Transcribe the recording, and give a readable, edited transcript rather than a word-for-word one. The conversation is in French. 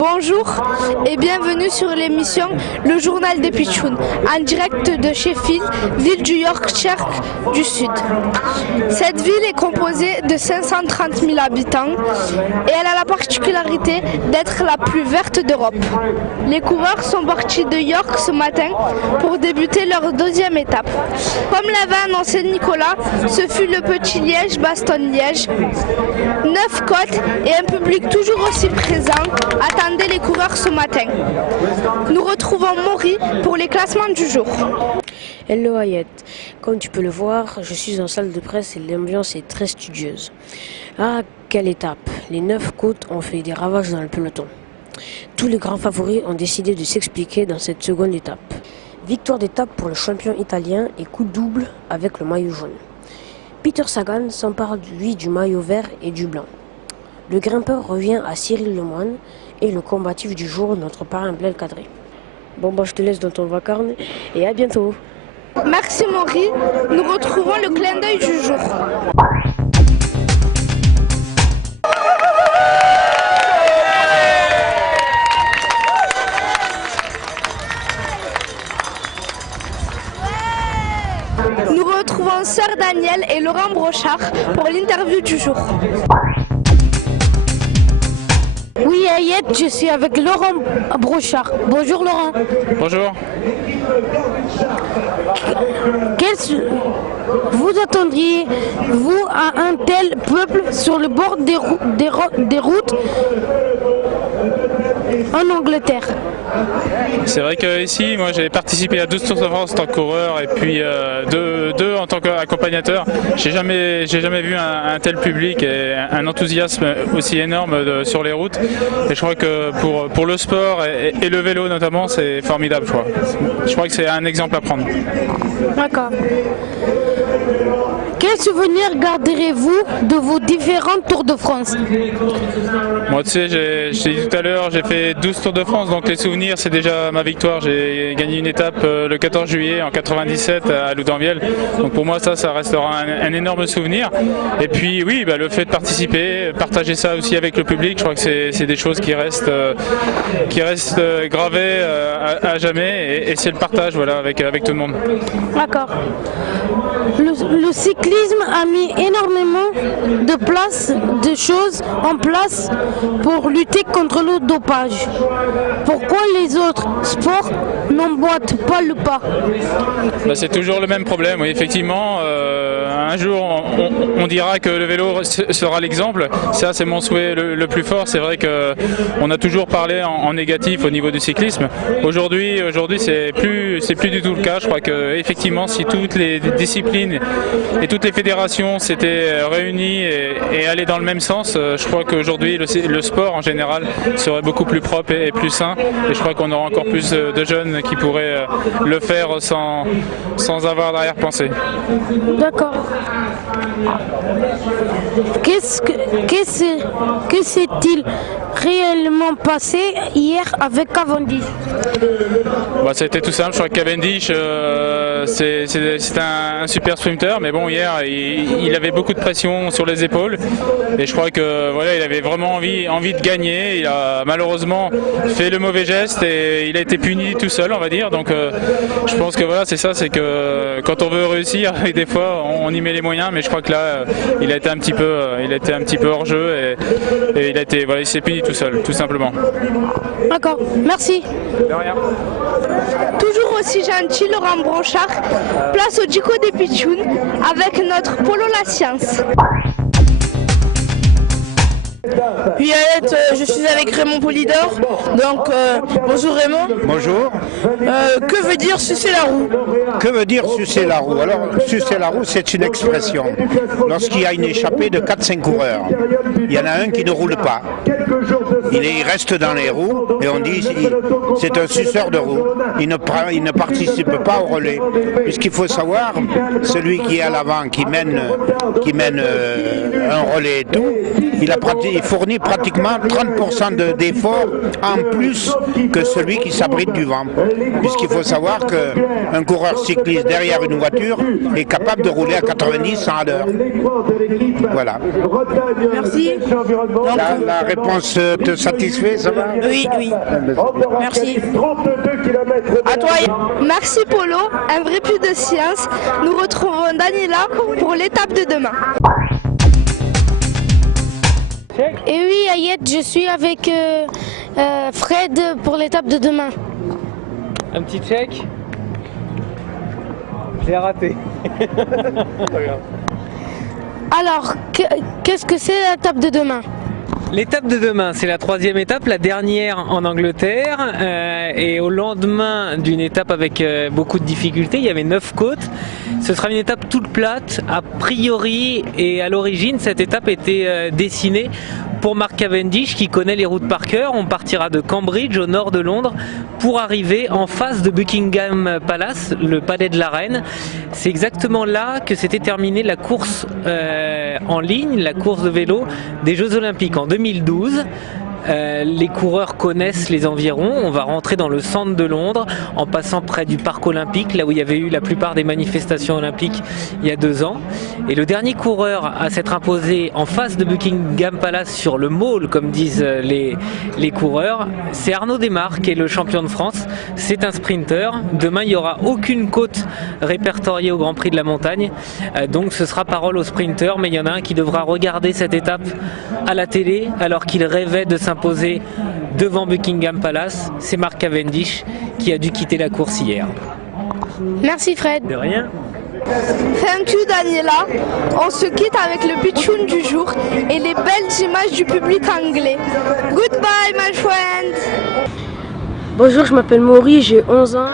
Bonjour et bienvenue sur l'émission Le Journal des Pitchouns, en direct de Sheffield, ville du Yorkshire du Sud. Cette ville est composée de 530 000 habitants et elle a la particularité d'être la plus verte d'Europe. Les coureurs sont partis de York ce matin pour débuter leur deuxième étape. Comme l'avait annoncé Nicolas, ce fut le Petit Liège-Bastogne-Liège. 9 côtes et un public toujours aussi présent attendaient les coureurs ce matin. Nous retrouvons Maury pour les classements du jour. Hello Hayat, comme tu peux le voir, je suis en salle de presse et l'ambiance est très studieuse. Ah, quelle étape! Les 9 côtes ont fait des ravages dans le peloton. Tous les grands favoris ont décidé de s'expliquer dans cette seconde étape. Victoire d'étape pour le champion italien et coup double avec le maillot jaune. Peter Sagan s'empare lui du maillot vert et du blanc. Le grimpeur revient à Cyril Lemoine et le combatif du jour, notre parrain Blaise Cadré. Bon je te laisse dans ton vacarme et à bientôt. Merci Maury, nous retrouvons le clin d'œil du jour. Nous retrouvons Sœur Daniel et Laurent Brochard pour l'interview du jour. Oui, Hayat, je suis avec Laurent Brochard. Bonjour Laurent. Bonjour. Vous attendriez-vous à un tel peuple sur le bord des routes en Angleterre? C'est vrai que ici, moi j'ai participé à 12 Tours de France en tant que coureur et puis deux en tant qu'accompagnateur. J'ai jamais vu un tel public et un enthousiasme aussi énorme sur les routes. Et je crois que pour le sport et le vélo notamment, c'est formidable. Je crois que c'est un exemple à prendre. D'accord. Quel souvenir garderez-vous de vos différents Tours de France? Moi, tu sais, je t'ai dit tout à l'heure, j'ai fait 12 Tours de France, donc les souvenirs, c'est déjà ma victoire. J'ai gagné une étape le 14 juillet en 97 à Loudanvielle. Donc pour moi, ça restera un énorme souvenir. Et puis oui, le fait de participer, partager ça aussi avec le public, je crois que c'est des choses qui restent gravées à jamais. Et c'est le partage, voilà, avec tout le monde. D'accord. Le cyclisme a mis énormément de choses en place pour lutter contre le dopage. Pourquoi les autres sports n'emboîtent pas le pas? C'est toujours le même problème, oui, effectivement. Un jour, on dira que le vélo sera l'exemple. Ça, c'est mon souhait le plus fort. C'est vrai qu'on a toujours parlé en négatif au niveau du cyclisme. Aujourd'hui, c'est plus du tout le cas. Je crois que effectivement, si toutes les disciplines et toutes les fédérations s'étaient réunies et allaient dans le même sens, je crois qu'aujourd'hui, le sport en général serait beaucoup plus propre et plus sain. Et je crois qu'on aura encore plus de jeunes qui pourraient le faire sans avoir d'arrière-pensée. D'accord. Que s'est-il réellement passé hier avec Cavendish? C'était tout simple. Je crois que Cavendish, c'est un super sprinter, mais bon, hier, il avait beaucoup de pression sur les épaules. Et je crois que voilà, il avait vraiment envie de gagner. Il a malheureusement fait le mauvais geste et il a été puni tout seul, on va dire. Donc je pense que voilà, c'est ça, c'est que quand on veut réussir, et des fois on y met les moyens, mais je crois que là, il a été un petit peu hors jeu et il s'est puni tout seul, tout simplement. D'accord, merci. De rien. Toujours aussi gentil, Laurent Brochard. Place au Dico des Pitchouns avec notre Polo La Science. Oui, Hayat, je suis avec Raymond Polidor. Donc, bonjour Raymond. Bonjour. Que veut dire sucer la roue? Que veut dire sucer la roue? Alors, sucer la roue, c'est une expression. Lorsqu'il y a une échappée de 4-5 coureurs, il y en a un qui ne roule pas. Il reste dans les roues et on dit c'est un suceur de roue. Il ne participe pas au relais. Puisqu'il faut savoir, celui qui est à l'avant, qui mène un relais et tout, il fournit pratiquement 30% d'efforts en plus que celui qui s'abrite du vent. Puisqu'il faut savoir qu'un coureur cycliste derrière une voiture est capable de rouler à 90 à l'heure. Voilà. Merci. La réponse réponse te satisfait, ça va? Oui, oui. Merci. À toi. Merci Polo, un vrai puits de science. Nous retrouvons Daniela pour l'étape de demain. Et oui, Ayette, je suis avec Fred pour l'étape de demain. Un petit check. Je l'ai raté. Alors, qu'est-ce que c'est l'étape de demain? L'étape de demain, c'est la 3e étape, la dernière en Angleterre. Et au lendemain d'une étape avec beaucoup de difficultés, il y avait 9 côtes. Ce sera une étape toute plate. A priori et à l'origine, cette étape était dessinée pour Mark Cavendish qui connaît les routes par cœur. On partira de Cambridge au nord de Londres pour arriver en face de Buckingham Palace, le palais de la reine. C'est exactement là que s'était terminée la course en ligne, la course de vélo des Jeux Olympiques en 2012. Les coureurs connaissent les environs. On va rentrer dans le centre de Londres en passant près du parc olympique, là où il y avait eu la plupart des manifestations olympiques il y a 2 ans. Et le dernier coureur à s'être imposé en face de Buckingham Palace sur le Mall, comme disent les coureurs, c'est Arnaud Démare qui est le champion de France. C'est un sprinter. Demain, il n'y aura aucune côte répertoriée au Grand Prix de la Montagne. Donc ce sera parole aux sprinters, mais il y en a un qui devra regarder cette étape à la télé alors qu'il rêvait de s'imposer devant Buckingham Palace. C'est Mark Cavendish qui a dû quitter la course hier. Merci Fred. De rien. Thank you Daniela. On se quitte avec le pitchoun du jour et les belles images du public anglais. Goodbye my friend. Bonjour, je m'appelle Maury, j'ai 11 ans.